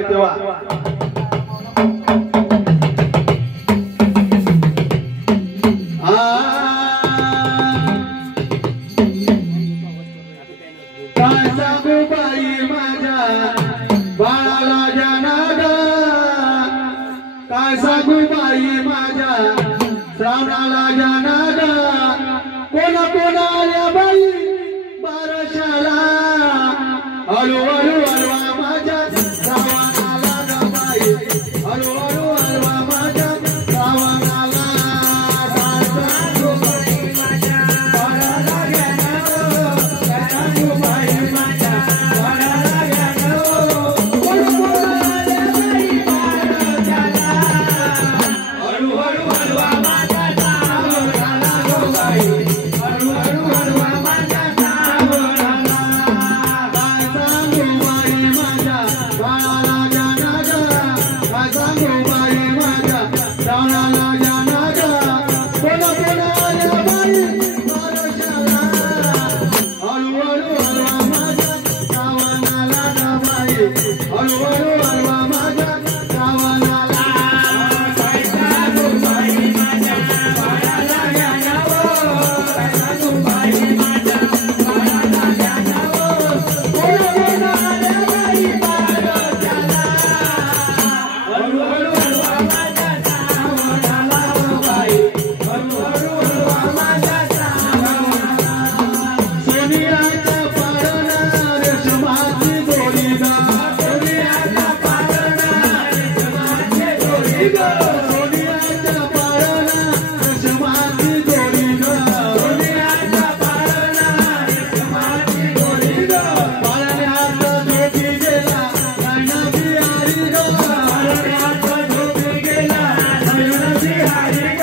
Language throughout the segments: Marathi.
काय सांगू बाई माझ्या बाळाला जानागा, काय सांगू बाई माझ्या श्रावणाला जानागा, कोणा कोणा आल्या बाई बारशाला, हळूहळू हलवा माझ्या श्रावणाला ग बाई, हळूहळू हलवा माझ्या श्रावणाला, काय सांगू बाई माझ्या बाळाला जानागा, काय सांगू बाई माझ्या बाळाला जानागा, कोणा कोणा आल्या बाई बारशाला, हळूहळू हलवा माझ्या श्रावणाला ग बाई, हळूहळू हलवा माझ्या श्रावणाला, काय सांगू बाई माझ्या बाळाला जानागा, काय सांगू बाई माझ्या श्रावणाला जानागा, कोणा कोणा आल्या बाई बारशाला, हळूहळू हलवा माझ्या श्रावणाला ग बाई, हळूहळू हलवा माझ्या श्रावणाला, काय सांगू बाई माझ्या बाळाला जानागा, काय सांगू बाई माझ्या बाळाला जानागा, कोणा कोणा आल्या बाई बारशाला, हळूहळू हलवा माझ्या श्रावणाला ग बाई, हळूहळू हलवा माझ्या श्रावणाला, सोनियाच्या पाळणा रेशमाची दोरी ग, सोनियाच्या पाळणा रेशमाची दोरी ग, सोनियाच्या पाळणा रेशमाची दोरी ग, सोनियाच्या पाळणा रेशमाची दोरी ग, पाळण्यात झोपी गेला नैना बिहारी ग, पाळण्यात झोपी गेला नैना बिहारी ग,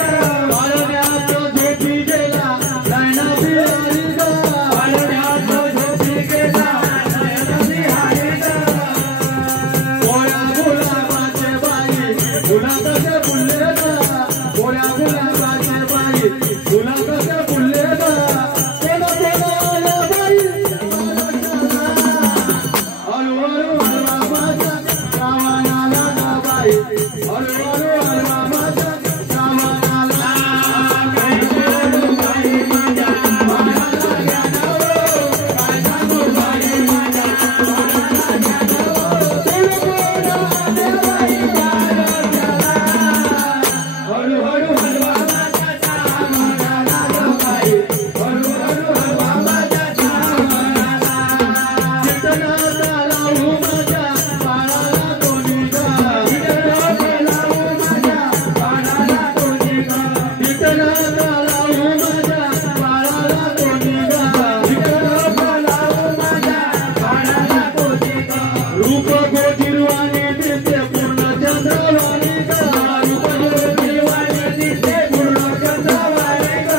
पाळण्यात झोपी गेला नैना बिहारी ग, पाळण्यात झोपी गेला नैना बिहारी ग, गोळ्या गुलाबाचे बाई फुला कसे फुलले ग, गोळ्या गुलाबाचे बाई फुला कसे फुलले ग, कोणा कोणा आल्या बाई बारशाला, हळूहळू हलवा माझ्या श्रावणाला ग बाई, हळूहळू हलवा माझ्या श्रावणाला, काय सांगू बाई माझ्या बाळाला जानागा, काय सांगू बाई माझ्या बाळाला जानागा, कोणा कोणा आल्या बाई बारशाला, हळूहळू हलवा माझ्या श्रावणाला ग बाई, हळूहळू हलवा माझ्या श्रावणाला, कीर्तनाचा लावू माझ्या बाळाला कोणी ग, कीर्तनाचा लावू माझ्या बाळाला कोणी ग, कीर्तनाचा लावू माझ्या बाळाला कोणी ग, कीर्तनाचा लावू माझ्या बाळाला कोणी ग, रूप गोजिरवाणी दिसते पूर्ण चंद्रवाणी ग, रूप गोजिरवाणी दिसते पूर्ण चंद्रवाणी ग,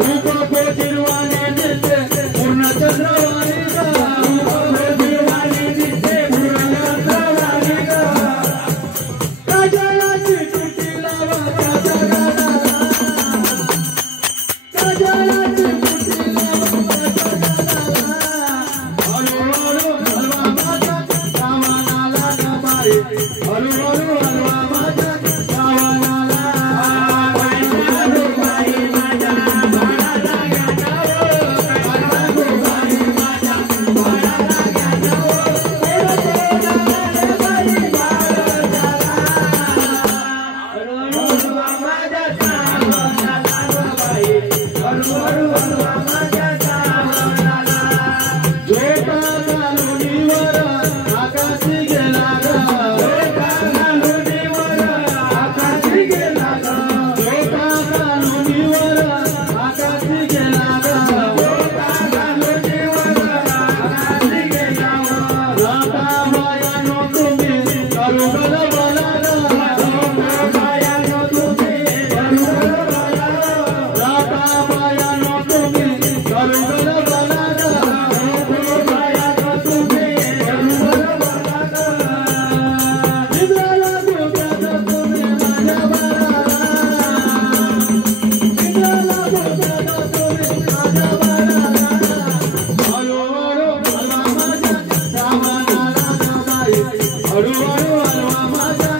रूप गोजिरवाणी दिसते पूर्ण चंद्रवाणी ग, रूप गोजिरवाणी दिसते पूर्ण चंद्रवाणी ग, काजळाची तुटी लावा काजळाला, काजळाची तुटी लावा काजळाला, हळूहळू हलवा माझ्या श्रावणाला ग बाई, हळूहळू हलवा माझ्या श्रावणाला, काय सांगू बाई माझ्या बाळाला जानागा, काय सांगू बाई माझ्या बाळाला जानागा, कोणा कोणा आल्या बाई बारशाला, हळूहळू हलवा माझ्या श्रावणाला ग बाई, हळूहळू हलवा माझ्या श्रावणाला, झोका घालुनीवर आकाशी गेला ग, झोका घालुनीवर आकाशी गेला ग, झोका घालुनीवर आकाशी गेला ग, झोका घालुनीवर आकाशी गेला ग, राता बायानो तुम्ही करू गल मला ग, राता बायानो तुम्ही करू गल मला ग, राता बायानो तुम्ही करू गल मला ग, राता बायानो तुम्ही करू गल मला ग, निद्राला झोप्यात तुम्ही माझ्या बाळाला, निद्राला झोप्यात तुम्ही माझ्या बाळाला, हळूहळू हलवा माझ्या श्रावणाला ग बाई, हळूहळू परवा माझा